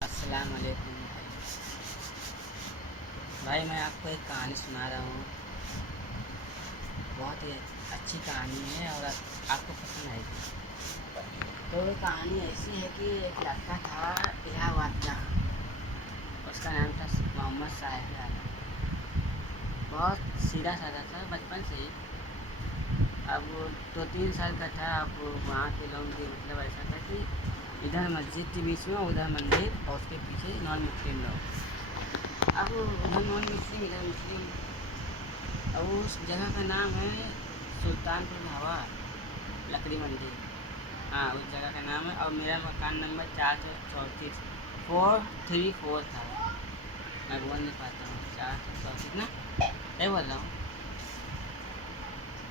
अस्सलाम वालेकुम भाई। मैं आपको एक कहानी सुना रहा हूँ। बहुत ही अच्छी कहानी है और आपको पसंद आएगी। तो वो कहानी ऐसी है कि एक लड़का था इलाहाबाद का। उसका नाम था मोहम्मद साहिब आलम। बहुत सीधा साधा था बचपन से ही। अब वो 2-3 साल का था। अब वहाँ के लोग भी मतलब ऐसा था कि इधर मस्जिद के बीच में, उधर मंदिर और उसके पीछे नॉन मुस्लिम लोग। अब उधर नॉन मुस्लिम, इधर मुस्लिम। अब उस जगह का नाम है सुल्तानपुर हवा लकड़ी मंडी। हाँ, उस जगह का नाम है। और मेरा मकान नंबर 434 434 था। मैं बोल नहीं पाता हूँ, 434 ना, सही बोल रहा हूँ?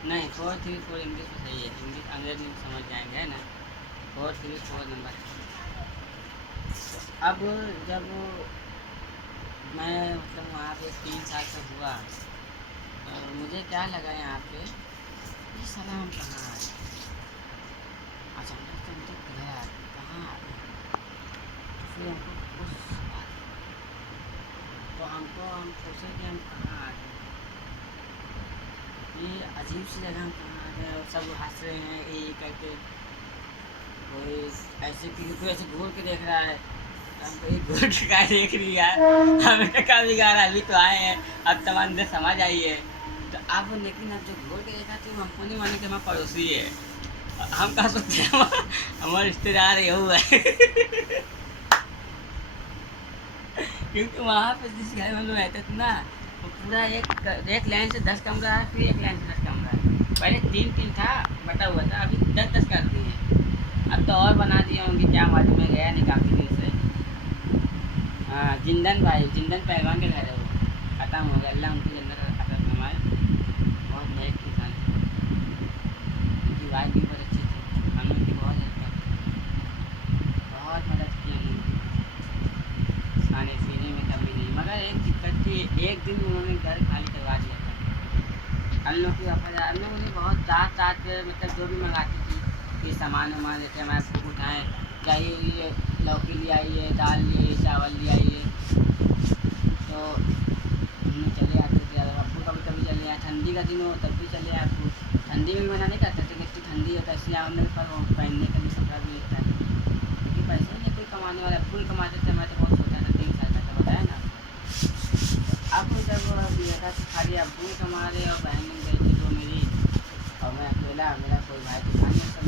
नहीं, 434 इंग्लिश में सही है। इंग्लिश अंग्रेजी में समझ जाएंगे, है ना। 434 नंबर। अब जब मैं मतलब वहाँ पे 3 साल का हुआ, तो मुझे क्या लगा यहाँ पे, ये साला हम कहाँ आए। अचानक से मुझे गया कहाँ आ गए। तो फिर हमको उस तो हम सोचे कि हम कहाँ आ गए, ये अजीब सी जगह हम कहाँ आ गए। और सब हंस रहे हैं ये करके। कोई ऐसे कोई ऐसे घूर के देख रहा है। हमको एक घूर के क्या देख रही यार, हमें तो कभी गारा, अभी तो आए हैं, अब तो अंदर समझ आई है। तो अब लेकिन अब जो घूर के देखा तो हमको नहीं माने कि हमारा पड़ोसी है। हम कहाँ सोचते हैं हमारे रिश्तेदार है हुआ है। क्योंकि वहाँ पे जिस घर में हम लोग रहते थे ना, वो पूरा एक लाइन से 10 कमरा है, फिर एक लाइन से 10 कमरा है। पहले 3-3 था, बटा हुआ था, अभी 10-10 कर दिए। अब तो और बना दिए होंगे, क्या मालूम, मैं गया नहीं काफ़ी दिन से। हाँ, जिंदन भाई, जिंदन पहलवान के घर है वो। ख़त्म हो गया, अल्लाह उनको जन्नत का खाता फरमाए। बहुत नेक इंसान थे। उनकी वाइफ भी बहुत अच्छी थी, हम लोग की बहुत हेल्प करती, बहुत मदद की हमने। खाने पीने में कमी नहीं, मगर एक दिक्कत थी, एक दिन उन्होंने घर खाली करवा दिया था। हम लोग की वफादार, हम लोग उन्हें बहुत दाँत के मतलब जो भी मंगाती थी, ये सामान वामान लेके हमारे खूब उठाएँ, चाहिए ये लौकी ले आइए, दाल ले आइए, चावल ले आइए। तो हम लोग चले आते थे। अब्बू कभी कभी चले आए, ठंडी का दिन हो तब भी चले आए अब्बू। ठंडी में भी मना नहीं करते थे कि इतनी ठंडी है कैसे आओ, मेरे पास वो पहनने का भी कपड़ा भी लेता है, क्योंकि पैसे नहीं कोई कमाने वाला। अब्बू ही कमाते थे, मैं तो बहुत छोटा था, 3 साल का था, बताया ना। तो अब जब लगा कि खाली अब्बू ही कमा रहे और बहन मिल गई थी तो मेरी, और मैं अकेला, मेरा कोई भाई तो था नहीं सब।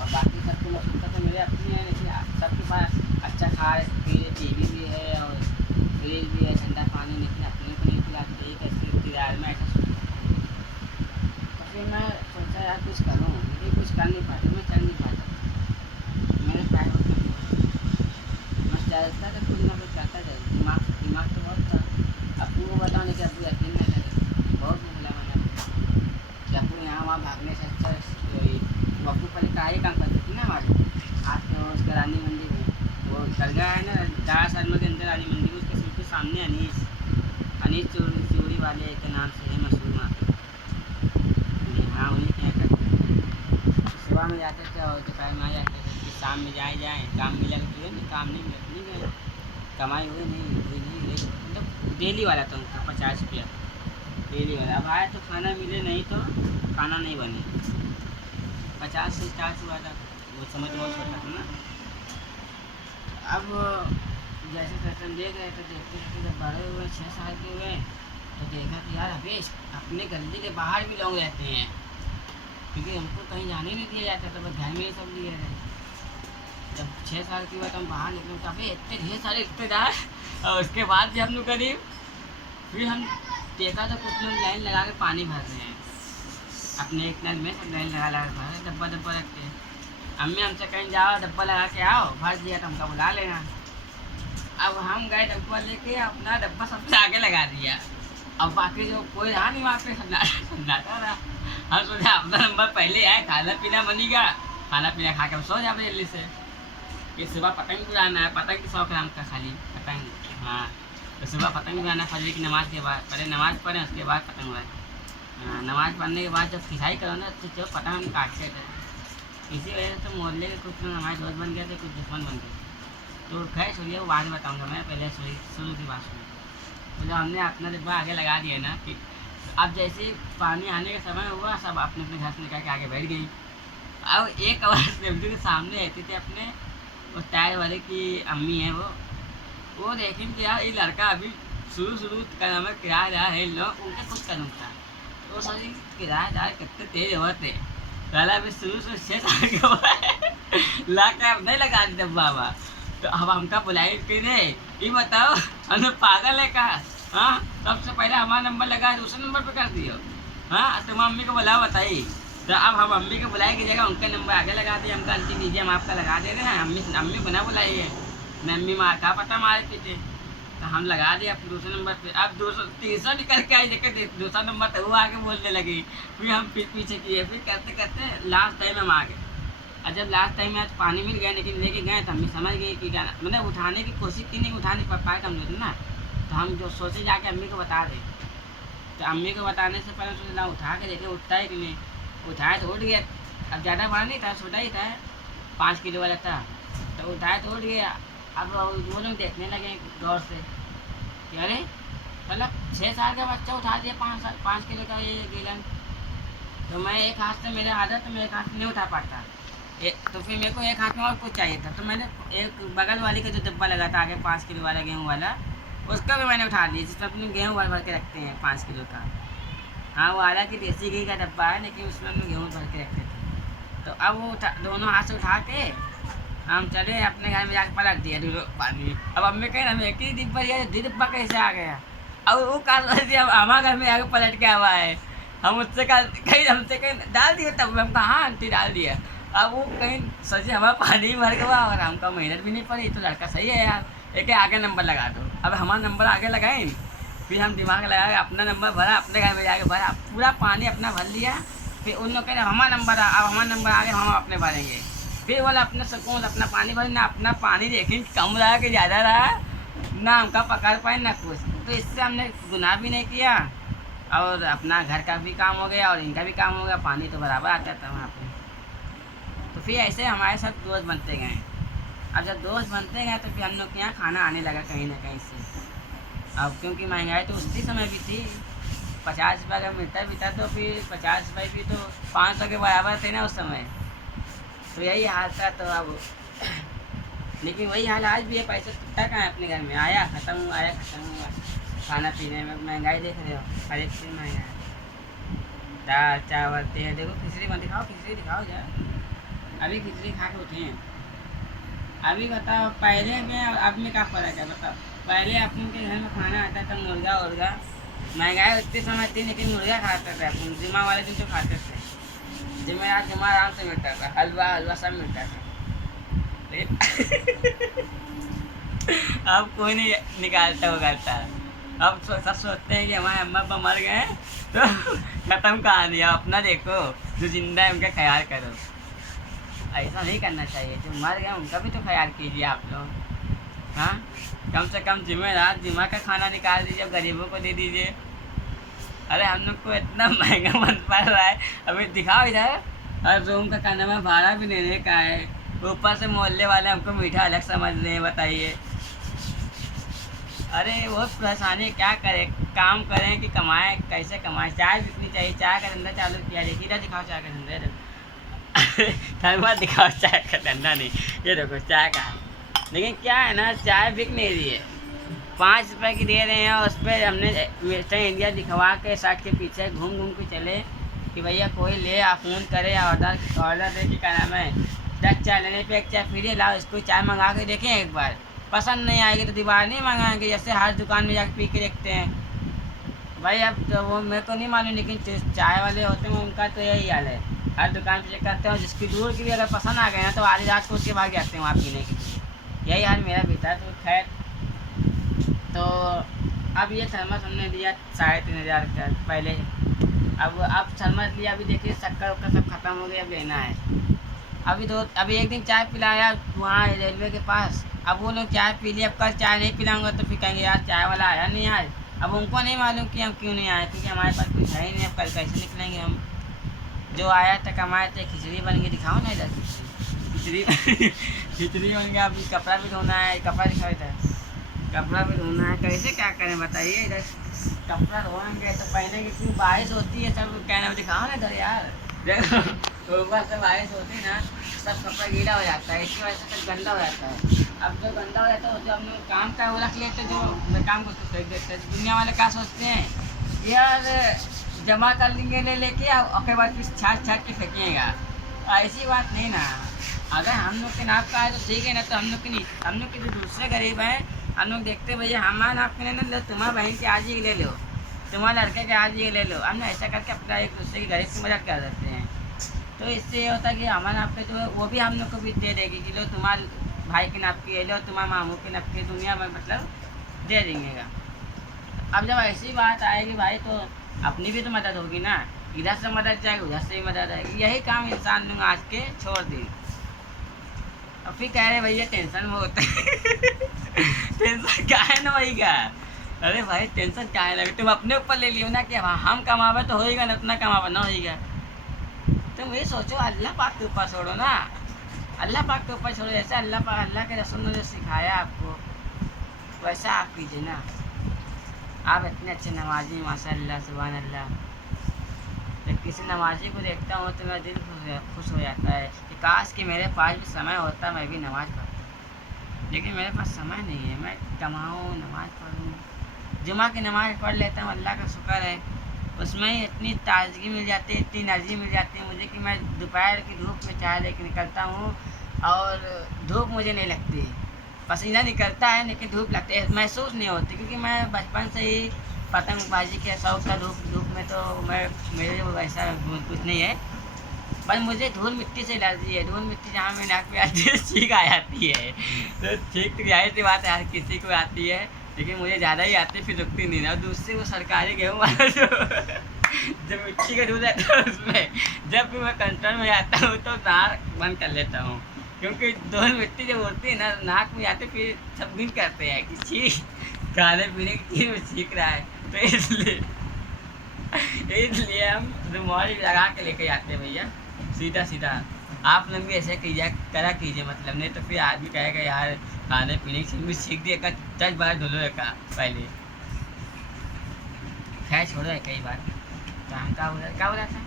और बाकी सब तो मैं सोचता था मेरे अपने हैं, लेकिन सबके पास अच्छा खा पी रहे, टीवी भी है और फ्रिज भी है, ठंडा पानी, लेकिन अपने को नहीं पिलाते। ये कैसे किराए में, ऐसा सोचता था। तो फिर मैं सोचा यार कुछ करूँ, लेकिन कुछ कर नहीं पाता, मैं चल नहीं पाता, मेरे पैर बहुत कमज़ोर हैं। मैं चाहता था कुछ ना कुछ करता जाए, दिमाग दिमाग तो बहुत था। अब्बू को बताऊँ लेकिन अब्बू यकीन नहीं करे, बहुत बोला मैंने कि अब्बू यहाँ वहाँ भागने से अच्छा वो अब्बू पहले कढ़ाई काम करते थे ना हमारे हाथ में, उसका रानी मंदिर में वो दरगाह है ना, दारा शर्मा के अंदर रानी मंदिर, उसके बिल्कुल सामने अनीस अनीस चूड़ी वाले के नाम से है मशहूर वहाँ पे। हाँ, उन्हीं के यहाँ करते हैं। सुबह में जाते थे और दोपहर में आ जाते थे, फिर शाम में जाए काम मिला तो नहीं, काम नहीं मिला तो नहीं गए। कमाई हुई नहीं, लेकिन मतलब डेली वाला था उनका 50 रुपया डेली वाला। अब आए तो खाना मिले, नहीं तो खाना नहीं बने। 50 से स्टार्ट हुआ था, वो समझ बहुत छोटा था ना। अब जैसे तैसे हम देख रहे थे, देखते देखते जब बड़े हुए 6 साल के हुए, तो देखा कि यार अबे अपने गली के बाहर भी लोग रहते हैं, क्योंकि हमको कहीं जाने नहीं दिया जाता था, बस घर में ही सब लिए रहे। जब 6 साल की हुआ तो हम बाहर निकले तो अबे इतने ढेर सारे रिश्तेदार। और उसके बाद जब हम लोग करीब, फिर हम देखा तो कुछ लोग लाइन लगा के पानी भर रहे हैं अपने एक नल में, सब लाइन लगा लगा के भर, डब्बा डब्बा रख के। अम्मी हमसे कहीं जाओ डब्बा लगा के आओ, भर दिया तो हमको बुला लेना। अब हम गए डब्बा लेके, अपना डब्बा सबसे आगे लगा दिया। अब बाकी जो कोई रहा नहीं वहाँ पे, सन्नाटा रहा। हम सोचा अपना नंबर पहले आए, खाना पीना बनेगा, खाना पीना खा के हम सो जाए जल्दी से। कि सुबह पतंग उड़ाना है, पतंग की शौक है हमका, खाली पतंग। हाँ, तो सुबह पतंग उड़ाना, फजर की नमाज़ के बाद, पहले नमाज़ पढ़ें उसके बाद पतंग उड़ाएँ। नमाज़ पढ़ने के बाद जब खिंचाई करो ना तो जो पतंग हम काटते थे। इसी वजह से तो मोहल्ले के कुछ लोग हमारे दोस्त बन गए थे, कुछ दुश्मन बन गए। तो खैर छोड़िए, वो बाद में बताऊँगा, मैं पहले शुरू की बात सुनिए। तो जब हमने अपना डिब्बा आगे लगा दिया ना कि अब जैसे ही पानी आने का समय हुआ, सब अपने अपने घर से निकाल के आगे बैठ गई। अब एक आवाज़ सेफ्टी के सामने रहती थी अपने, वो टायर वाले की अम्मी है वो देखें कि यार ये लड़का अभी शुरू का नाम है किराएदार है, इन लोग उनके कुछ करूँ था। तो वो सोची किराएदार कितने तेज होते, पहला अभी शुरू 6 साल के हुआ है ला के अब नहीं लगा दी डब्बा हुआ। तो अब हमका बुलाई कि नहीं, ये बताओ हमने पागल है का? हाँ, सबसे पहले हमारा नंबर लगा, दूसरे नंबर पे कर दियो। हाँ, तो मम्मी को बुलाओ बताइए। तो अब हम मम्मी को बुलाए की जगह उनका नंबर आगे लगा दिया, हमका आंटी दीजिए हम आपका लगा दे रहे हैं, अम्मी को ना बुलाइए, मम्मी मार का पता मारे पीछे। तो हम लगा दिया अपने दूसरे नंबर पे। अब तीसरा निकल के आई जगह दूसरा नंबर, तो वो आगे बोलने लगी, फिर हम पीछे किए, फिर करते करते लास्ट टाइम हम आ गए। और जब लास्ट टाइम में आज पानी मिल गया, लेकिन लेके गए तो अम्मी समझ गई कि क्या, मतलब उठाने की कोशिश की, नहीं उठा नहीं पाए हम लोग ना। तो हम जो सोचे जाके अम्मी को बता दें, तो अम्मी को बताने से पहले सोचे ला उठा के देखे उठता है कि नहीं। उठाए तो उठ गया, अब ज़्यादा बड़ा नहीं था, छोटा ही था, 5 किलो वाला था। तो उठाए तो उठ गया। अब वो लोग देखने लगे गौर से कि अरे मतलब 6 साल का बच्चा उठा दिया 5 किलो का ये गीलन। तो मैं एक हाथ से, मेरे आदत मैं एक हाथ से नहीं उठा पाता, तो फिर मेरे को एक हाथ में और कुछ चाहिए था। तो मैंने एक बगल वाली का जो डिब्बा लगा था आगे 5 किलो वाला गेहूँ वाला, उसका भी मैंने उठा लिया, जिसमें अपने गेहूँ भर भर के रखते हैं 5 किलो का। हाँ, वो हालांकि देसी घी का डब्बा है, लेकिन उसमें हम गेहूँ भर के रखते थे। तो अब वो दोनों हाथ से उठा के हम चले अपने घर में जाकर पलट दिया दोनों पानी। अब अम्मी कहीं हमें एक ही डिब्बा लिया, डिब्बा कैसे आ गया? अब वो काल हमारे घर में आके पलट के हुआ है। हम उससे कहीं हमसे कहीं डाल दिया, तब हम कहा हाँ आंटी डाल दिया। अब वो कहीं सोचे हमारा पानी भर गया और हमका मेहनत भी नहीं पड़ी, तो लड़का सही है यार, एक आगे नंबर लगा दो। अब हमारा नंबर आगे लगाए, फिर हम दिमाग लगाए, अपना नंबर भरा, अपने घर में जाके भरा, पूरा पानी अपना भर लिया। फिर उन लोग कह रहे हमारा नंबर अब हमारा नंबर आ गया, हम अपने भरेंगे। फिर बोला अपने सुकून अपना पानी भर, ना अपना पानी देखें कम रहा कि ज़्यादा रहा, ना हमका पकड़ पाए ना कुछ। तो इससे हमने गुनाह भी नहीं किया और अपना घर का भी काम हो गया और इनका भी काम हो गया, पानी तो बराबर आता था वहाँ पे। तो फिर ऐसे हमारे साथ दोस्त बनते गए। अब जब दोस्त बनते गए तो फिर हम लोग के यहाँ खाना आने लगा कहीं ना कहीं से। अब क्योंकि महंगाई तो उसी समय भी थी, 50 रुपये अगर मिलता भी था तो फिर 50 रुपये भी तो 500 के बराबर थे ना उस समय। तो यही हाल था। तो अब लेकिन वही हाल आज भी है, पैसा टूटा कहाँ है अपने घर में, आया ख़त्म हुआ, आया ख़त्म हुआ। खाना पीने में महंगाई देख रहे हो, हर एक चीज़ महंगा है, दाल चावल तेल। देखो खिचड़ी मत दिखाओ, खिचड़ी दिखाओ जरा, अभी खिचड़ी खा के उठे हैं। अभी बताओ पहले में और अब में क्या फ़र्क है? बताओ, पहले अपन के घर में खाना आता था मुर्गा उर्गा, महंगाई उतनी समय थी लेकिन मुर्गा खाते थे अपन, जिम्मा वाले दिन तो खाते थे, जिम्मा आराम से मिलता था, हलवा सब मिलता था। अब कोई नहीं निकालता वो करता। अब सब सोचते हैं कि हमारे अम्मा अब्बा मर गए तो ख़त्म कहानी, अपना देखो, जो जिंदा है उनका ख्याल करो। ऐसा नहीं करना चाहिए, जो मर गए उनका भी तो ख्याल कीजिए आप लोग। हाँ, कम से कम जिम्मा का खाना निकाल दीजिए, गरीबों को दे दीजिए। अरे हम लोग को इतना महंगा बन पा रहा है, अभी दिखाओ इधर, और रूम का खाना में भाड़ा भी लेने का है, ऊपर से मोहल्ले वाले हमको मीठा अलग समझ रहे हैं, बताइए। अरे बहुत परेशानी, क्या करें, काम करें कि कमाएं, कैसे कमाएं? चाय बिकनी चाहिए, चाय का धंधा चालू किया, देखिए दिखाओ चाय का धंधा धन्यवाद, दिखाओ चाय का धंधा नहीं, ये देखो चाय का। लेकिन क्या है ना, चाय बिक नहीं रही है, 5 रुपये की दे रहे हैं और उस पर हमने मिस्टर इंडिया दिखवा के साथ के पीछे घूम के चले कि भैया कोई ले, आप फ़ोन करें, ऑर्डर दे कि क्या नाम है, 10 चाय लेने पे 1 चाय फ्री, लाओ इसको चाय मंगा के देखें एक बार, पसंद नहीं आएगी तो दोबारा नहीं मंगाएंगे, जैसे हर दुकान में जाकर पी के देखते हैं। भाई अब तो वो मेरे को नहीं मालूम, लेकिन चाय वाले होते हैं उनका तो यही हाल है, हर दुकान पे चेक करते हैं, जिसकी दूर की भी अगर पसंद आ गए ना तो आधी रात को उसके भाग जाते हैं वहाँ पीने के लिए। यही हाल मेरा भी था। तो खैर, तो अब ये थर्मस हमने लिया 3500 का पहले, अब थर्मस लिया, अभी देखिए शक्कर वक्कर सब खत्म हो गया, अब लेना है। अभी एक दिन चाय पिलाया वहाँ रेलवे के पास, अब वो लोग चाय पी लिए, अब कल चाय नहीं पिलाऊंगा तो फिर कहेंगे यार चाय वाला आया नहीं आज। अब उनको नहीं मालूम कि हम क्यों नहीं आए, क्योंकि हमारे पास कुछ है ही नहीं, अब कल कैसे निकलेंगे हम। जो आया था कमाए थे, खिचड़ी बन के दिखाओ ना इधर, खिचड़ी बन गया। अभी कपड़ा भी धोना है, कपड़ा दिखाई था, कपड़ा भी धोना है। कैसे क्या करें बताइए। इधर कपड़ा धोएंगे तो पहले क्यों बारिश होती है, सब कहने में दिखाओ ना इधर यार। देखो ऊपर से बारिश होती है ना, सब कपड़ा गीला हो जाता है, इसकी वजह से सब गंदा हो जाता है। अब जो गंदा हो जाता है, जो हम लोग काम का वो रख लेते, जो मैं काम को फेंक देते। दुनिया वाले क्या सोचते हैं यार, जमा कर लेंगे ले लेके और के बाद फिर छाट छाट के फेंकिएगा। ऐसी बात नहीं ना। अगर हम लोग के नाप का है तो ठीक है ना, तो हम लोग की नहीं, हम लोग के जो दूसरे गरीब हैं, हम लोग देखते भैया हमारा नाप के नहीं लो, तुम्हारा बहन के आज ही ले लो, तुम्हारे लड़के के आज ही ले लो। हम ना ऐसा करके अपना एक दूसरे की गरीब की मदद कर देते हैं। तो इससे ये होता है कि हमारे नाप के जो है वो भी हम लोग को भी दे देगी कि लो तुम्हारे भाई के नाप की ले लो, तुम्हारे मामू के नाप की, दुनिया में मतलब दे देंगे। अब जब ऐसी बात आएगी भाई तो अपनी भी तो मदद होगी ना, इधर से मदद जाएगी उधर से भी मदद आएगी। यही काम इंसान लोग आज के छोड़ दी। और फिर कह रहे भैया टेंशन में होता है टेंशन क्या है ना भाई का। अरे भाई टेंशन क्या है ना, तुम अपने ऊपर ले लियो ना कि हम कमावे तो होएगा ना, उतना कमावे ना होएगा। तुम ये सोचो अल्लाह पाक के ऊपर छोड़ो ना, अल्लाह पाक के ऊपर छोड़ो। जैसे अल्लाह के रसूल ने जो सिखाया आपको वैसा आप कीजिए ना। आप इतने अच्छे नमाजी माशाअल्लाह सुभान अल्लाह। जब किसी नमाजी को देखता हूँ तो मेरा दिल खुश हो जाता है कि काश कि मेरे पास भी समय होता मैं भी नमाज़ पढ़ता, लेकिन मेरे पास समय नहीं है। मैं कमाऊँ नमाज़ पढ़ूँ, जुमा की नमाज़ पढ़ लेता हूँ, अल्लाह का शुक्र है। उसमें ही इतनी ताज़गी मिल जाती है, इतनी एनर्जी मिल जाती है मुझे कि मैं दोपहर की धूप में चाय लेके निकलता हूँ और धूप मुझे नहीं लगती। पसीना निकलता है लेकिन धूप लगती है महसूस नहीं होती, क्योंकि मैं बचपन से ही पतंगबाजी के शौक था। धूप में तो मैं मेरे वैसा कुछ नहीं है, पर मुझे धूल मिट्टी से एलर्जी है। धूल मिट्टी जहाँ मेरे नाक पे आती है छींक आ जाती है। तो छींक तो जाहिर सी बात है हर किसी को आती है, लेकिन मुझे ज़्यादा ही आती है, फिर रुकती नहीं। और दूसरी वो सरकारी गेहूँ वाला जो मिट्टी का दूध आता है उसमें जब भी मैं कंट्रोल में जाता हूँ तो नाक बंद कर लेता हूँ, क्योंकि धूल मिट्टी जब होती है ना नाक में आते फिर सब दिन करते हैं कि छींक, खाने पीने की चीज़ में छींक रहा है। तो इसलिए हम रुमाल लगा के लेके जाते हैं भैया सीधा सीधा। आप लोग भी ऐसे कीजिए, करा कीजिए, मतलब नहीं तो फिर आदमी कहेगा यार खाने पीने की चीज़ में सीख दिया, 10 बार धुलो का पहले। खैर छोड़ो है कई बार काम का क्या हो रहा था,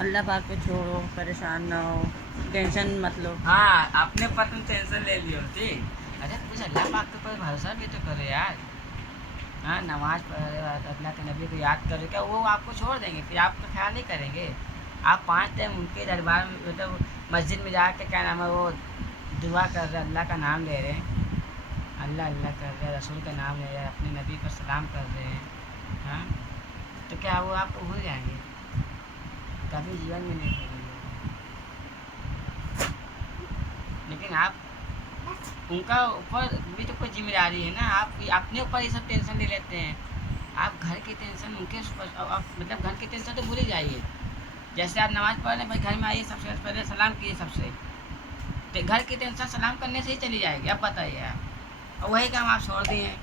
अल्लाह पाक पे छोड़ो, परेशान ना हो, टेंशन मत लो। हाँ अपने ऊपर तुम टेंशन ले लियो ठीक। अरे कुछ अल्लाह पाक के ऊपर भरोसा भी तो करो यार। हाँ नमाज पढ़ अल्लाह के नबी को याद करो, क्या वो आपको छोड़ देंगे? फिर आपका ख्याल नहीं करेंगे। आप 5 टाइम उनके दरबार में मतलब मस्जिद में जाके क्या नाम है वो दुआ कर रहे, अल्लाह का नाम ले रहे हैं, अल्लाह अल्लाह कर रहे हैं, रसूल का नाम ले रहे हैं, अपने नबी पर सलाम कर रहे हैं। हाँ तो क्या वो आपको भूल जाएंगे? कभी जीवन में नहीं भूलेंगे। लेकिन आप उनका ऊपर भी तो कोई जिम्मेदारी है ना, आप अपने ऊपर ये सब टेंशन ले लेते हैं। आप घर की टेंशन उनके आप मतलब घर की टेंशन तो भूल ही जाइए। जैसे आप नमाज़ पढ़ रहे भाई घर में आइए, सबसे पहले सलाम कीजिए सबसे, तो घर की टेंशन सलाम करने से ही चली जाएगी। अब बताइए आप, और वही काम आप छोड़ दिए।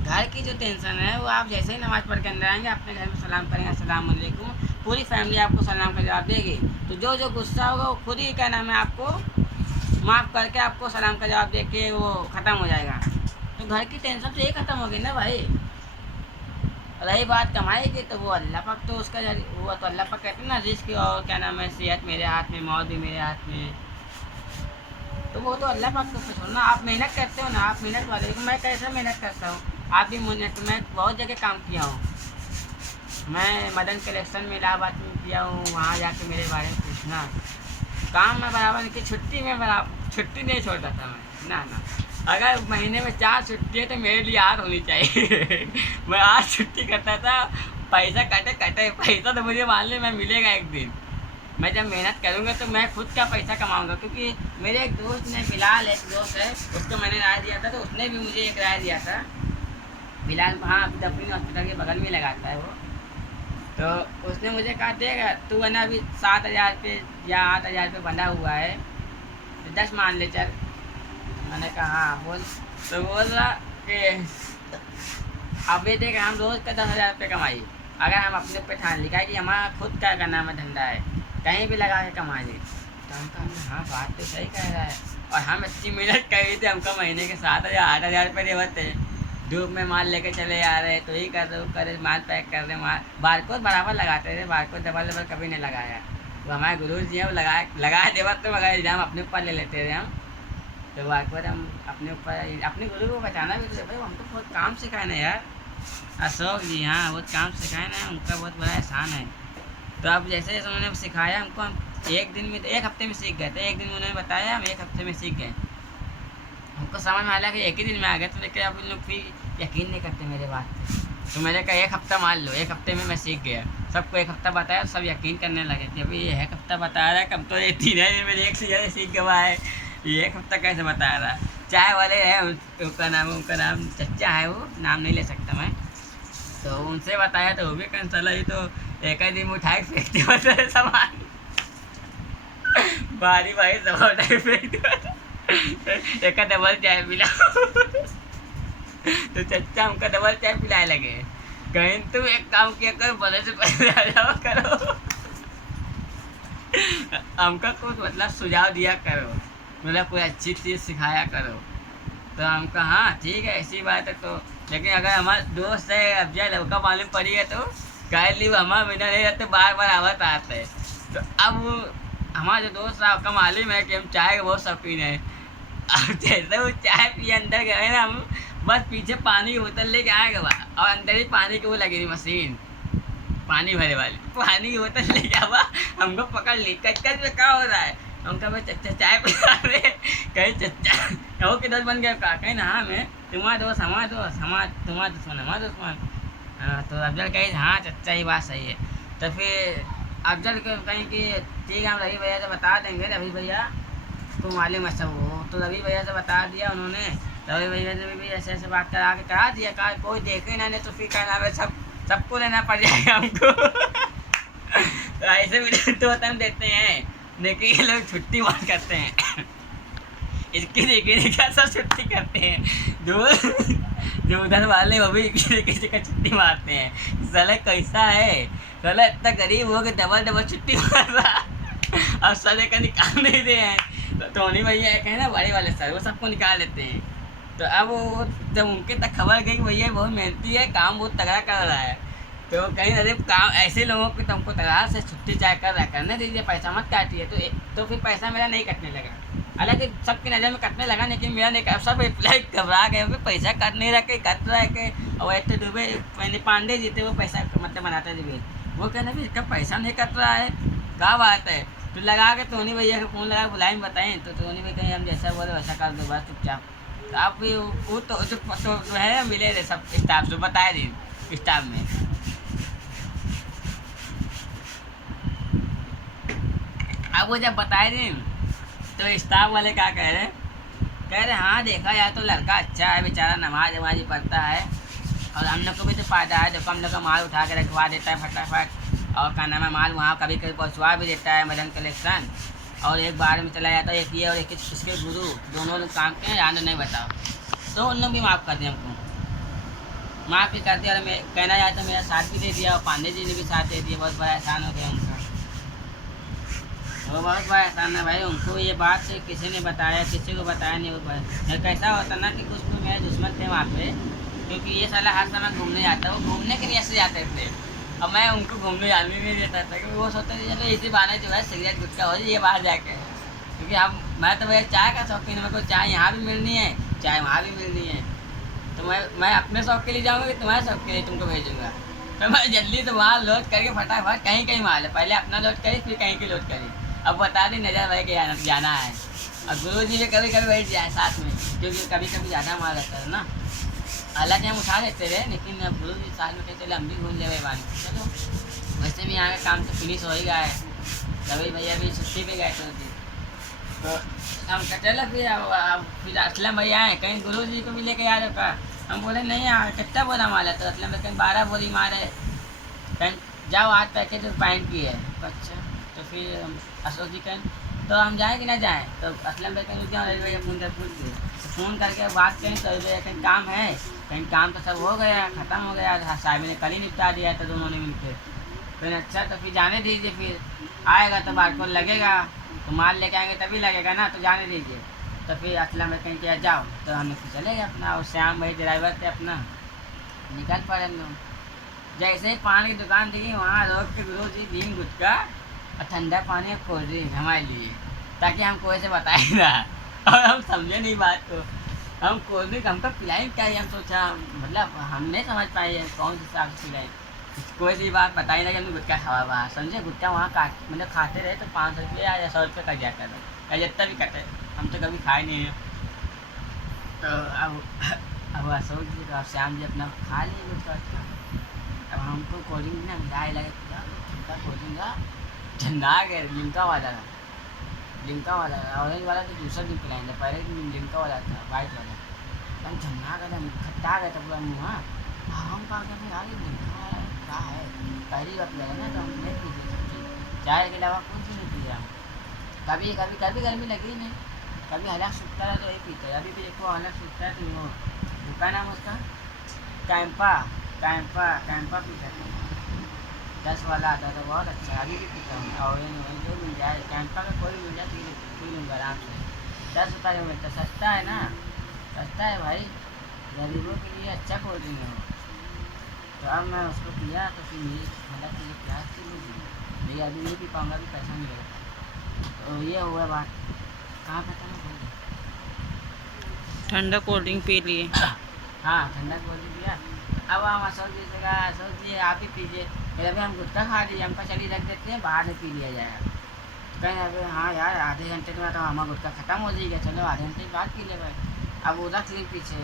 घर की जो टेंशन है वो आप जैसे ही नमाज़ पढ़ के अंदर आएंगे अपने घर में सलाम करेंगे अस्सलाम वालेकुम, पूरी फैमिली आपको सलाम का जवाब देगी। तो जो जो गुस्सा होगा वो खुद ही क्या नाम है आपको माफ़ करके आपको सलाम का जवाब दे के वो ख़त्म हो जाएगा। तो घर की टेंशन तो ये ख़त्म हो गई ना भाई। रही बात कमाई की तो वो अल्लाह पाक तो उसका वो तो अल्लाह पाक कहते हैं ना रिस्क और क्या नाम है सेहत मेरे हाथ में, मौत भी मेरे हाथ में। तो वो तो अल्लाह पाक को छोड़ना। आप मेहनत करते हो ना, आप मेहनत वाले, लेकिन मैं कैसे मेहनत करता हूँ, आप भी मेहनत। मैं बहुत जगह काम किया हूँ, मैं मदन कलेक्शन में इलाहाबाद में किया हूँ, वहाँ जाके मेरे बारे में पूछना। काम में बराबर की छुट्टी में बराबर छुट्टी नहीं छोड़ता था मैं ना। अगर महीने में 4 छुट्टी है तो मेरे लिए 8 होनी चाहिए मैं 8 छुट्टी करता था। पैसा कटे पैसा तो मुझे मान ले मैं मिलेगा एक दिन। मैं जब मेहनत करूँगा तो मैं खुद का पैसा कमाऊँगा, क्योंकि मेरे एक दोस्त ने बिलाल एक दोस्त है उसको मैंने राय दिया था, तो उसने भी मुझे एक राय दिया था। बिलाल हाँ दफीन हॉस्पिटल के बगल में लगाता है वो। तो उसने मुझे कहा देगा तू है ना अभी 7,000 रुपये या 8,000 रुपये बंधा हुआ है तो 10 मान ले चल। मैंने कहा हाँ बोल। तो बोल रहा कि अब ये देख हम रोज़ का 10,000 रुपये कमाई, अगर हम अपने पे ठान लिखा है कि हमारा खुद का नाम है धंधा है, कहीं भी लगा के कमा ली। तो हम कहा हाँ बात तो सही कह रहा है। और हम इतनी मेहनत कर रही थे, हमको महीने के 7,000 8,000 रुपये देवते, धूप में माल लेके चले आ रहे, तो ही कर रहे वो करे, माल पैक कर रहे, माल बारकोड बराबर लगाते थे, बारकोड डबल डबल कभी नहीं लगाया। वो हमारे गुरु जी हैं, वो लगाए देवत तो मगर इल्ज़ाम अपने ऊपर ले लेते थे हम। तो बारकोड हम अपने ऊपर, अपने गुरु को बचाना भी तो भाई, हमको बहुत काम सिखाए ना यार अशोक जी, हाँ बहुत काम सिखाए ना, उनका बहुत बड़ा एहसान है। तो अब जैसे जैसे उन्होंने सिखाया हमको, हम एक दिन में, एक हफ्ते में सीख गए थे। एक दिन में उन्होंने बताया, हम एक हफ्ते में सीख गए। हमको समझ में आया कि एक ही दिन में आ गए। तो लेकिन अब लोग फिर यकीन नहीं करते मेरे बात पे। तो मैंने कहा एक हफ्ता मान लो, एक हफ्ते में मैं सीख गया। सबको एक हफ्ता बताया, सब यकीन करने लगे कि अभी ये एक हफ्ता बता रहा है, कम तो ये 3 दिन में 1 से ज़्यादा सीख गवा है, ये एक हफ्ता कैसे बता रहा है। चाय वाले हैं, उनका नाम चच्चा है, वो नाम नहीं ले सकता मैं। तो उनसे बताया तो वो भी कैंसल है। तो एक ही दिन में उठाए फेंकते होते सामान, भारी भारी सामान उठाए फेंकते, एक डबल चाय पिला। तो चच्चा हमको डबल चाय पिलाए लगे, कहीं तुम एक काम किया करो, बड़े से पहले आ जाओ करो। हमका कुछ मतलब सुझाव दिया करो, मतलब कोई अच्छी चीज़ सिखाया करो। तो हम कहा हाँ ठीक है, ऐसी बात है। तो लेकिन अगर हमारे दोस्त है अफजल, उसका मालूम पड़ी है तो कह ली वो हमारा बिना नहीं रहते, बार बार आवत आते हैं। तो अब हमारा जो दोस्त है उसका मालूम है कि हम चाय के बहुत शौकीन है। अब जैसे वो चाय पिए अंदर गए ना, हम बस पीछे पानी की बोतल लेके आए गए, और अंदर ही पानी की वो लगी थी मशीन, पानी भरे वाली, पानी की बोतल लेके आवा, हमको पकड़ ली, कच में क्या हो रहा है। हम कहा भाई चच्चा चाय पिला रहे, कहीं चच्चा वो किधर बन गया, कहा कहीं ना हाँ मैं तुम्हारा दोस्त, हमारा दोस्त, तुम्हारा दुश्मन हमारा दुश्मन। हाँ तो अफजल कही हाँ चच्चा ही बात सही है। तो फिर अफजल को कहीं कि ठीक है हम रवि भैया से बता देंगे, रवि भैया को मालूम है सब वो। तो रवि भैया से बता दिया उन्होंने, रवि भैया ने भी ऐसे ऐसे बात करा दिया, कहा कोई देखे ना, नहीं तो फिर कहना है सबको लेना पड़ जाएगा हमको। तो ऐसे भी तो हम देते हैं, लेकिन ये लोग छुट्टी मार करते हैं। इसकी देखा सब छुट्टी करते हैं, जो उधर वाले वो भी किसी का छुट्टी मारते हैं। साला कैसा है, साला इतना गरीब हो कि डबल छुट्टी मार रहा, अब साले का निकाल नहीं रहे हैं। तो टोनी भैया एक है ना बड़े वाले सर, वो सबको निकाल देते हैं। तो अब वो जब उनके तक खबर गई भैया बहुत मेहनती है, काम बहुत तगड़ा कर रहा है, तो कहीं अरे काम ऐसे लोगों को तुमको तगड़ा से छुट्टी चाय कर रहा, करने दीजिए, पैसा मत काटिए। तो फिर पैसा मेरा नहीं कटने लगा। हालांकि सबकी नज़र में कटने लगा, लेकिन मेरा नहीं, सब रिप्लाई घबरा गए, पैसा कट नहीं रखे, कट रहा है के। और एक तो दुबे पांडे जी थे, वो पैसा मतलब बनाते थे, वो कहना भी इसका पैसा नहीं कट रहा है, क्या बात है। तो लगा के टोनी भैया को फ़ोन लगा बुलाए बताएं, तो टोनी भैया कहीं हम जैसा बोले वैसा कर दो बस चुपचाप। तो आप वो तो है मिले थे सब स्टाफ से, बताए थे स्टाफ में। अब वो जब बताए थे तो स्टाफ वाले क्या कह रहे हाँ देखा यार तो लड़का अच्छा है बेचारा, नमाज वमाज पढ़ता है, और हम लोग को भी तो फायदा है, देखो हम लोग का माल उठा के रखवा देता है फटाफट, और क्या नाम है माल वहाँ कभी कभी पहुँचवा भी देता है मदन कलेक्शन, और एक बार में चला जाता है। एक ये और एक इसके गुरु दोनों लोग काम के याद नहीं बताओ, तो उन लोग भी माफ़ कर दिया, हमको माफ़ भी कर दिया। और मैं कहना जाए तो मेरा साथ भी दे दिया, और पांडे जी ने भी साथ दे दिया, बहुत बड़ा एहसान हो गया उनका, वो बहुत बड़ा एहसान है भाई। उनको ये बात से किसी ने बताया, किसी को बताया नहीं। वो कैसा होता ना कि कुछ तो मेरे दुश्मन थे वहाँ पे, क्योंकि ये साला हर समय घूमने जाता, वो घूमने के लिए से जाते थे, और मैं उनको घूमने जाने नहीं देता था, क्योंकि वो सोचते थे चलो इसी बहाने जो है सिगरेट गुटखा हो जाए बाहर जाके। क्योंकि अब मैं तो भैया चाय का शौकीन है, मेरे को चाय यहाँ भी मिलनी है, चाय वहाँ भी मिलनी है। तो मैं अपने शौक के लिए जाऊँगा कि तुम्हारे शौक के लिए तुमको भेजूँगा। तो मैं जल्दी से वहाँ लोड करके फटाफट कहीं कहीं माल है, पहले अपना लोड करी फिर कहीं की लोड करी। अब बता दी नजर भाई के जाना है, और गुरु जी भी कभी कभी बैठ जाए साथ में, क्योंकि कभी कभी ज़्यादा माल रहता है ना। हालांकि हम उठा लेते रहे, लेकिन अब गुरु जी साथ में कहते चले हम भी घूम ले बानी। चलो वैसे भी यहाँ का काम तो फिनिश हो ही गया है, रवि भैया भी छुट्टी पे गए थे। तो हम चलो फिर असलम भैया आए, कहीं गुरु जी को भी लेके आ रहे का। हम बोले नहीं यार कितना बोला माल है, तो असलम भाई कहीं 12 बोरी माल है, कहीं जाओ 8 पैकेट पैंट की है। अच्छा तो फिर अशोक जी कहें तो हम जाएँ कि ना जाएँ, तो असलम भाई कहीं जाओ, रवि भैया फ़ोन करके बात करें, तो भैया कहीं काम है, कहीं काम तो सब हो गया ख़त्म हो गया, साहब ने कल ही निपटा दिया था दोनों ने मिलकर। फिर अच्छा तो फिर जाने दीजिए, फिर आएगा तो बारकोड लगेगा, तो माल लेके आएंगे तभी लगेगा ना, तो जाने दीजिए। तो फिर असलम में कहीं किया जाओ, तो हमने फिर चले गए अपना, और श्याम भाई ड्राइवर थे अपना, निकल पड़े हम लोग। जैसे ही पान की दुकान देखी, वहाँ रोक के गुरु जी बीन गुटका और ठंडा पानी और कोल्ड ड्रिंक हमारे लिए, ताकि हमको ऐसे बताए ना। और हम समझे नहीं बात को, हम कोल्ड ड्रिंक हमको पिलाई क्या है, हम सोचा मतलब हम नहीं समझ पाए हैं कौन सी हिसाब से पिलाई। कोई सी बात बताई ना कि हमने गुटखा खावा वहाँ, समझे गुटखा वहाँ काट मतलब खाते रहे तो 500 रुपये या 100 रुपये कट जाता था, या जितना भी कटे, हम तो कभी खाए नहीं हैं। तो अब अशोक जी तो अब श्याम जी अपना खा लिए गुटखा उसका। अब हमको कोल्ड ड्रिंक ना मिलाए लगे ठंडा कोल्ड ड्रिंक का ठंडा गया, लिमका वाला था, लिमका वाला था, ऑरेंज वाला तो दूसरा दिन पिलाएंगे, पहले दिन लिमका वाला था वाइट वाला, एकदम ठंडा गया था, खट्टा गया था पूरा मुँह। हम कहा कि यार ये लिमका वाला क्या है, पहली बार पिलाया ना, तो हम नहीं पीते सब चीज़, चाय के अलावा कुछ भी नहीं पिया। कभी कभी कभी गर्मी लगी नहीं, कभी हलक सूखता है तो वही पीते हैं। अभी भी देखो हलक सूखता है तो वो दुकान नाम उसका कैंपा, कैंपा कैंपा पीता था, 10 वाला आता था, बहुत अच्छा, अभी भी पीता हूँ। ऑरेंज जो मिल जाए कैंपा का, कोई मिल जाए पी लूँगा आराम से, 10 रुपये का मिलता, सस्ता है ना, सस्ता है भाई, गरीबों के लिए अच्छा कोल्ड ड्रिंक है वो। तो अब मैं उसको पिया तो फिर मेरी मतलब कि प्यास की नहीं, लेकिन अभी नहीं पी पाऊँगा, अभी पैसा नहीं लगेगा। तो ये हुआ बात, कहाँ पता नहीं बोल ठंडा कोल्ड ड्रिंक पी लिए। हाँ ठंडा कोल्ड ड्रिंक पिया। अब हम अशोक जी से कहा, अशोक जी आप ही पीजिए, फिर अभी हम गुटखा खा लीजिए, हमको चली रख देते हैं, बाहर में पी लिया जाएगा। कहीं अभी हाँ यार आधे घंटे में तो हमारा गुटखा ख़त्म हो जाएगा, चलो आधे घंटे के बाद पी ले भाई। अब वो रख ली पीछे,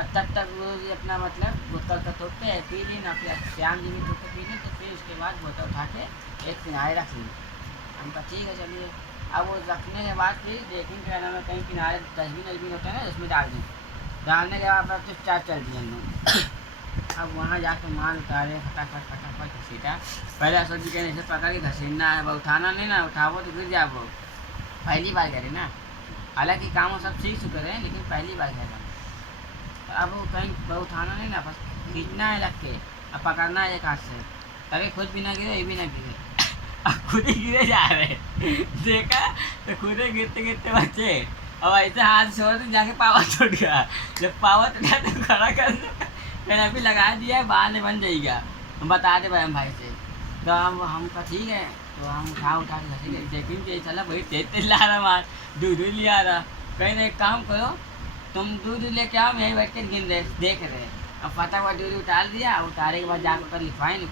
अब तब तक वो जी अपना मतलब बोतल का थोपते है पी ली ना, फिर श्याम जी भी थोप के पी ली, तो फिर उसके बाद बोतल उठा के एक किनारे रख ली। हमका ठीक है चलिए। अब वो रखने के बाद फिर देखेंगे क्या नाम है, कहीं किनारे डस्टबिन होता है ना, उसमें डाल दें, डालने के बाद चुपचाप चल दिए हम लोग। अब वहाँ जाकर माल उतारे फटाफट फटाफट घसीटा, पहले अशोक जी कहने से पकड़ के घसीटना है, वो उठाना नहीं ना, उठावो तो गिर जाए, वो पहली बार करे ना, हालांकि काम वो सब सीख चुके थे लेकिन पहली बार करेगा। अब वो कहीं वो उठाना नहीं ना, बस खींचना है लग के, अब पकड़ना है एक हाथ से, तभी खुद भी ना गिरे ये भी ना गिरे। अब खुद ही गिरे जा रहे देखा, तो खुद ही गिरते गिरते बच्चे, अब ऐसे हाथ छोड़ दे जाके पावा टूट गया, जब पावा टूट गया तो खड़ा कर मैंने अभी लगा दिया है, बाहर नहीं बन जाएगा, हम बता दे भाई से। तो हमका ठीक है, तो हम उठा के घसी देखेंगे, चला भाई तेज तेज ला रहा मार, दूध लिया रहा, कहीं ना एक काम करो तुम दूध लेके आओ, यहीं बैठ कर गिन रहे देख रहे। अब फटाफट दूध उतार दिया, उतारे के बाद जाकर लिखवाइन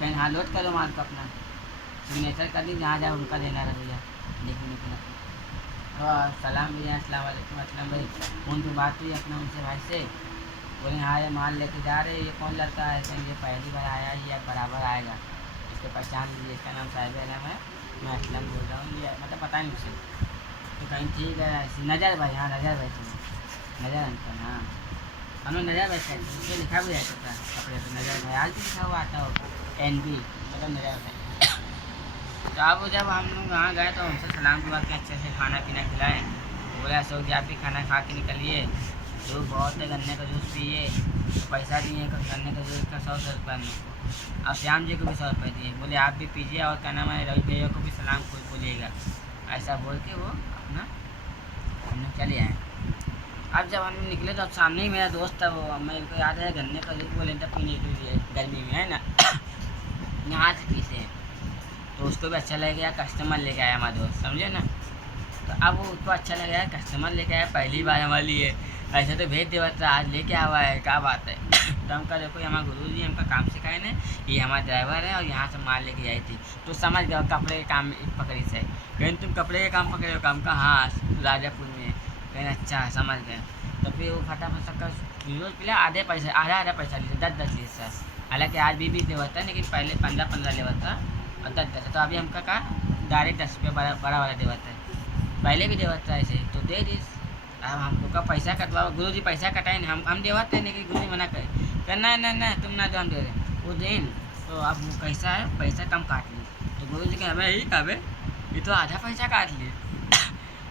कहीं हाँ लोड करो माल को, अपना सिग्नेचर कर दी, जहाँ जाए उनका देना रह भैया लिखने के। और सलाम भैया, अस्सलाम वालेकुम, असलम भाई फ़ोन पर बात हुई अपना उनसे भाई से, बोले हाँ ये माल लेके जा रहे, ये कौन लड़का है, कहीं ये पहली बार आया है या बराबर आएगा, इसको पहचान लीजिए, इसका नाम साहिब नाम है, मैं असलम बोल रहा हूँ, ये मतलब पता नहीं मुझसे। तो कहीं ठीक है, नज़र भाई, हाँ नज़र भाई, तुम नज़र अंकल, हाँ हम लोग नज़र भाई से लिखा भी रहता था कपड़े पर, नज़र भाई आज भी लिखा हुआ आता हो, NB मतलब नज़र भाई। तो अब जब हम लोग वहाँ गए तो उनसे सलाम दुआ के अच्छे से खाना पीना खिलाए, बोले अशोक जी आप भी खाना खा के निकलिए, धूप बहुत है, गन्ने का जूस पिए, तो पैसा दिए गन्ने का जूस का 100 रुपये हम लोग को, और श्याम जी को भी 100 रुपये दिए, बोले आप भी पीजिए, और क्या नाम है रवि भैया को भी सलाम बोलिएगा, ऐसा बोल के वो अपना हम लोग चले आए। अब जब हम निकले तो अब सामने ही मेरा दोस्त था, वो मेरे को याद है गन्ने का जूस बोले था पीने के लिए गर्मी में, है ना यहाँ से पीते हैं, तो उसको भी अच्छा लग गया, कस्टमर लेके आया हमारा दोस्त, समझे ना। तो अब वो उसको अच्छा लग गया, कस्टमर लेके आया, पहली बार हमारे लिए, ऐसे तो भेज देवा था, आज लेके आवा है, क्या बात है। तो हमका देखो हमारे गुरु जी हमका काम सिखाए ना, ये हमारा ड्राइवर है और यहाँ से माल लेके आई थी, तो समझ गया कपड़े के काम पकड़ी से, कहीं तुम कपड़े के काम पकड़े हो, काम का हाँ राजापुर में, कहीं अच्छा समझ गए। तो फिर वो फटाफट सबका रोज़ पिला, आधे पैसा लीजिए, 10 लीजिए, हालांकि आज भी देवा था, लेकिन पहले 15 लेवा था और 10, तो अभी हमका कहा डायरेक्ट 10 रुपये बड़ा वाला देवा था, पहले भी देवा था ऐसे, तो दे दी। अब हमको का पैसा कटवा, गुरु जी पैसा कटाए नहीं, हम देवाते हैं, लेकिन गुरु जी मना करे, नहीं तुम ना जो हम दे रहे वो दिन, तो अब वो कैसा है पैसा कम काट ली, तो गुरु जी कहे हमें यही कहे ये तो आधा पैसा काट लिए।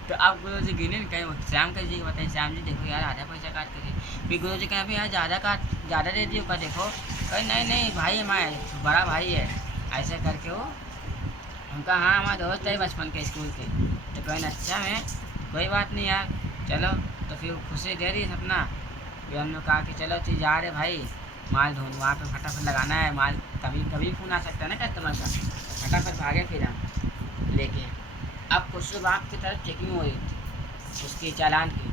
तो अब गुरु जी गिने कहीं श्याम का जी बताइए, श्याम जी देखो यार आधा पैसा काट कर, फिर गुरु जी कहे यार ज़्यादा दे दियो का, देखो कहीं नहीं भाई हमारे बड़ा भाई है, ऐसे करके वो उनका, हाँ हमारे दोस्त है बचपन के स्कूल के। तो कहीं अच्छा है, कोई बात नहीं यार, चलो। तो फिर खुशी दे रही सपना। फिर हम लोग कहा कि चलो चीज जा रहे भाई माल ढूंढ, वहाँ पे फटाफट लगाना है माल, कभी कभी फ़ोन आ सकता है ना कस्टमर का। फटाफट भागे फिर हम लेके। अब खुशबू बाग की तरफ चेकिंग हो रही थी उसकी चालान की।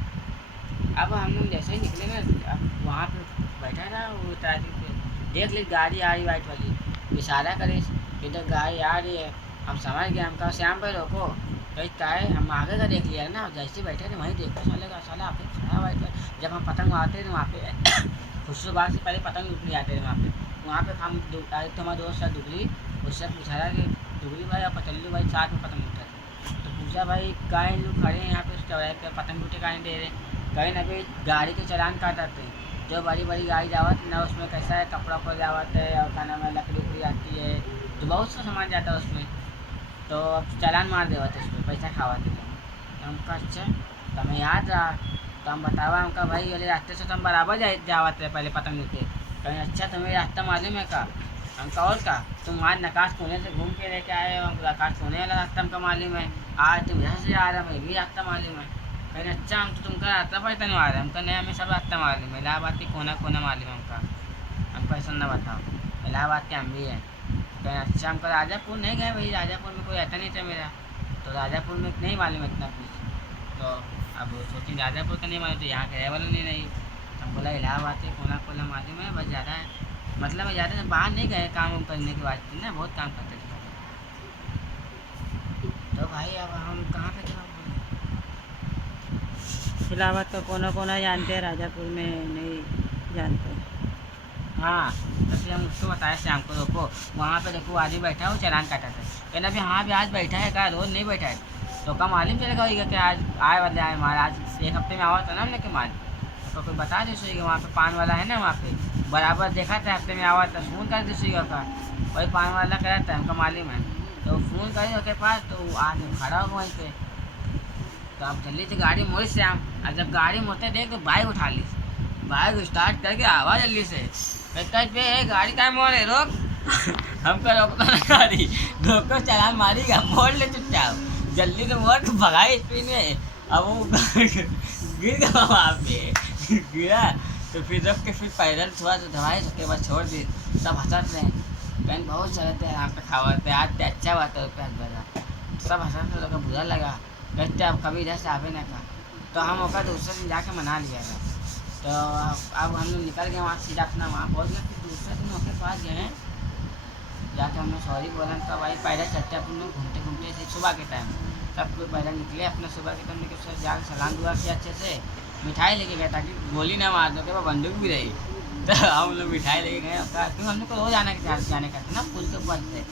अब हम लोग जैसे ही निकले ना, अब वहाँ पे बैठा था वो ट्रैफिक पे, देख ली गाड़ी आ रही वाइट वाली, इशारा करे इधर गाड़ी आ रही है। हम समझ गए, हम कहा श्याम भाई रोको, कहीं क्या है, हम आगे का देख लिया ना, जैसे बैठे थे वहीं देखा साले का साला आके खड़ा वाइट वाइट। जब हम पतंग आते थे वहाँ पे खुशबू बाग से पहले पतंग उठने जाते थे वहाँ पे हम आए तो हमारे दोस्त दुगली, उससे पूछा था कि दुगली भाई और पतल्लू भाई साथ में पतंग उठा थे। तो पूछा भाई काहे लोग खड़े हैं यहाँ पे उस चौराहे पे, पतंग उठे काहे दे रहे, कहीं ना कहीं गाड़ी के चालान काटते हैं। जो बड़ी बड़ी गाड़ी जावत ना उसमें कैसा है, कपड़ा पर जावत है और क्या नाम है, लकड़ी उकड़ी आती है, तो बहुत सा सामान जाता है उसमें, तो अब चालान मार देवत उसमें, पैसा खावाते थे। तो हमका अच्छा, तो हमें याद रहा, तो हम बतावा हमका भाई वाले रास्ते से तो हम बराबर जावत रहे पहले पतंग उठे। कहीं अच्छा तुम्हें रास्ता मालूम है का, हमका और का, तुम आज नकाश कोने से घूम के लेके आए हो, हमको नकाश कोने वाला रास्ता हमका मालूम है, आज तुम यहाँ से आ रहे हो, मैं भी रास्ता मालूम है। कहीं अच्छा हम तो तुमका रास्ता पर इतना मारे, हमका नहीं, हमें सब रास्ता मालूम है, इलाहाबाद की कोना कोना मालूम है हमका, हमको ऐसा ना बताओ, इलाहाबाद के हम भी हैं। कहीं अच्छा हमको राजापुर नहीं गए भाई, राजापुर में कोई रहता नहीं था मेरा, तो राजापुर में नहीं मालूम इतना कुछ। तो अब सोची राजापुर का नहीं मालूम तो यहाँ के वाला नहीं, हम बोला इलाहाबाद के कोना कोना मालूम है, बस ज़्यादा है, मतलब ज़्यादा बाहर नहीं गए काम वाम करने के बाद ना, बहुत काम करते थे। तो भाई अब हम कहाँ पे थे, इलाहाबाद का कोना कोना जानते हैं, राजापुर में नहीं जानते। हाँ तो फिर हम उसको बताया शाम को रोको, वहाँ पे देखो आदमी बैठा है वो चालान काटा था, कहना भी हाँ भी आज बैठा है, क्या रोज़ नहीं बैठा है, तो कम मालूम चलेगा वही कि आज आए वाले आए माल, आज एक हफ्ते में आवा था ना हमने कि माल, तो कोई बता दे सुईगा, वहाँ पे पान वाला है ना वहाँ पे, बराबर देखा था हफ्ते में आवा था, फ़ोन कर दे सुईगा का, वही पान वाला करा था हमको मालूम है, तो फ़ोन करे उसके पास, तो आज खड़ा हो वहीं पे। तो अब जल्दी से गाड़ी मोड़ी से हम, और जब गाड़ी मोड़ते देख तो बाइक उठा ली, बाइक स्टार्ट करके आवाज़ जल्दी से पे है गाड़ी का मोड़ है, रोक हमको रोकना ना गाड़ी, रोको चालान मारेगा, मोड़ ले चुपचाप, जल्दी से मोड़ के भगाई स्पीड में। अब वो गिर गया वहाँ पे, गिरा तो फिर रख के फिर पैदल थोड़ा सा दवाई उसके बाद छोड़ दी, सब हंसत रहे, बहन बहुत चलते हैं यहाँ पे खावाते आज पे अच्छा बात है रुपया बजा, सब हंसत रहे, बुरा लगा, कहते अब कभी इधर से आवे ना का, तो हम ओका दूसरे दिन जाके मना लिया था। तो अब हम लोग निकल गए वहाँ सीधा अपना वहाँ पहुँच गए, फिर दूसरे दिन उसके पास गए जाके हमने सॉरी बोला, तो भाई पैदल चलते अपन लोग घूमते घूमते थे सुबह के टाइम, सब कोई पैदल निकले अपने सुबह के टाइम, लेके सर जाकर सलाम दुआ किया अच्छे से, मिठाई लेके गए ताकि गोली ना मार दो, के बंदूक भी रही, तो हम लोग मिठाई लेके गए, क्योंकि हम लोग को रोज़ आने के जाने का था ना पुल के ऊपर से,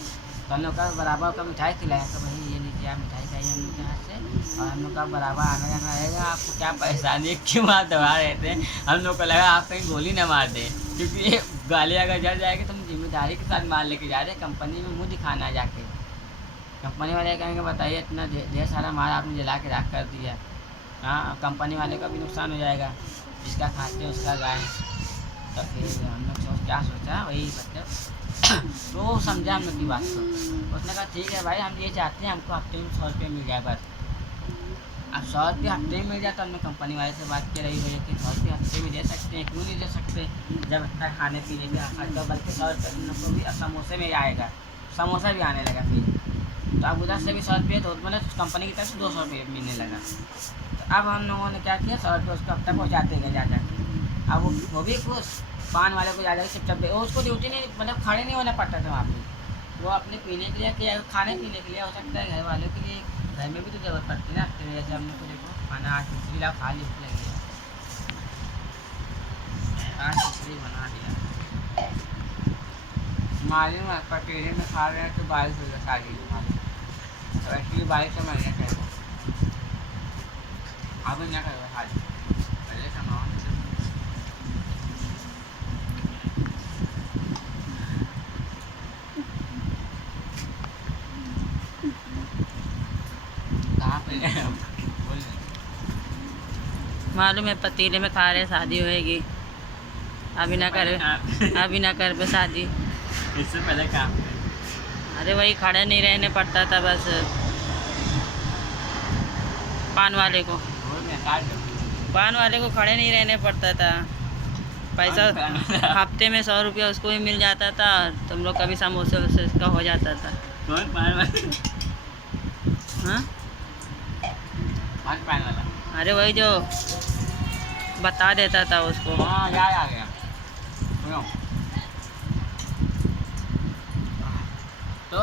तो हम लोग का बराबर का मिठाई खिलाया, तो भाई ये लीजिए आप मिठाई खाइए हम लोग के हाथ से, और हम लोग का बराबर आना जाना रहेगा, आपको क्या परेशानी है, क्यों आप दबा रहे थे, हम लोग को लगा आप कहीं गोली ना मार दे, क्योंकि ये गाली अगर जल जाएगी तो हम जिम्मेदारी के साथ माल लेके जा रहे हैं, कंपनी में मुँह दिखाना है जाके, कंपनी वाले कहेंगे बताइए इतना ढेर सारा माल आपने जला के राख कर दिया, हाँ कंपनी वाले का भी नुकसान हो जाएगा, जिसका खाते उसका गाय। तो फिर हम लोग क्या सोचा वही मतलब तो समझा हम लोग की बात को, उसने कहा ठीक है भाई हम ये चाहते हैं हमको हफ्ते में 100 रुपये मिल जाए बस, अब 100 रुपये हफ्ते में मिल जाए, तो हमने कंपनी वाले से बात की रही भैया कि 100 रुपये हफ्ते में दे सकते हैं, क्यों नहीं दे सकते, जब इतना खाने पीने भी तो बल्कि 100 रुपये को भी समोसे में आएगा, समोसा भी आने लगा फिर, तो अब उधर से भी 100 रुपये, तो मतलब कंपनी की तरफ से 200 रुपये मिलने लगा। तो अब हम लोगों ने क्या किया, 100 रुपये उसको अब तक पहुँचाते गए जा जाके, अब वो भी खुश, पान वाले को जा जाकर चुपचाप दे, उसको ड्यूटी नहीं मतलब खड़े नहीं होना पड़ता था वहाँ पे, वो अपने पीने के लिए किया, खाने पीने के लिए हो सकता है, घर वालों के लिए घर में भी तो ज़रूरत पड़ती है ना, तो जैसे हमने को देखो खाना आज खिचड़ी ला खा ली, लगी आज खिचड़ी बना दिया, मालूम है पटेरे में खा रहे हैं तो बारिश हो खा गई मालूम, तो एक्चुअली बारिश से मैं क्या करूँ, अब क्या करूँगा खा ली पहले सामान मालूम है पतीले में खा रहे, शादी होएगी, अभी ना कर पे शादी, इससे पहले काम अरे वही खड़े नहीं रहने पड़ता था बस पान वाले को। रोज में 60 रुपये। पान वाले को खड़े नहीं रहने पड़ता था। पैसा हफ्ते में 100 रुपया उसको भी मिल जाता था। तुम लोग कभी समोसे वोसे का हो जाता था। कौन पान वाला? हाँ कौन पान वाला? अरे वही जो बता देता था उसको। हाँ याद आ गया। सुनो तो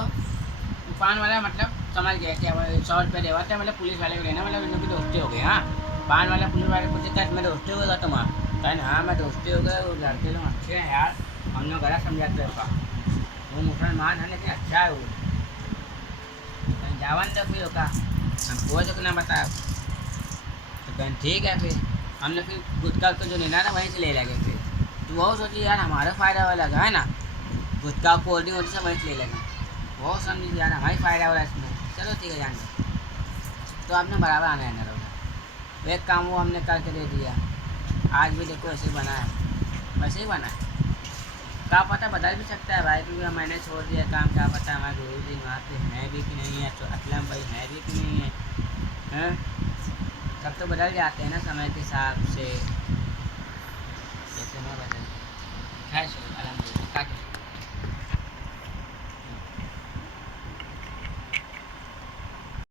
पान वाला मतलब समझ गया कि अब 100 रुपये देवा था, मतलब पुलिस वाले को लेना, मतलब इन लोग की दोस्ती हो गई। हाँ पान वाला पुलिस वाले को पूछे मैं दोस्ती हो गया तुम्हारा, कहना हाँ मैं दोस्ती हो गया। वो लड़के लोग अच्छे हैं यार, हम लोग गलत समझाते हैं उसका, वो मुसलमान है लेकिन अच्छा है वो। जावन दो फिर होगा हमको तो ना बताया। तो कहन ठीक है, फिर हमने फिर गुटखा को जो लेना था वहीं से ले लगे। फिर तो वो सोची यार हमारा फ़ायदा वाला लगा है ना, गुटखा कोल्ड ड्रिंक सब वहीं से ले लगे। वो समझी यार हमारी फ़ायदा वाला इसमें, चलो ठीक है जान दो। तो आपने बराबर आना है ना रहो। एक काम वो हमने करके दे दिया, आज भी देखो ऐसे ही बना है, वैसे ही बना है। क्या पता बदल भी सकता है भाई, क्योंकि मैंने छोड़ दिया काम, क्या पता हमारे गुरु जी वहाँ पे हैं भी कि नहीं है, तो असलम भाई है भी कि नहीं है, हैं? सब तो बदल जाते हैं ना समय के हिसाब से, जैसे मैं बदल। खैर अलहमदुलिल्लाह।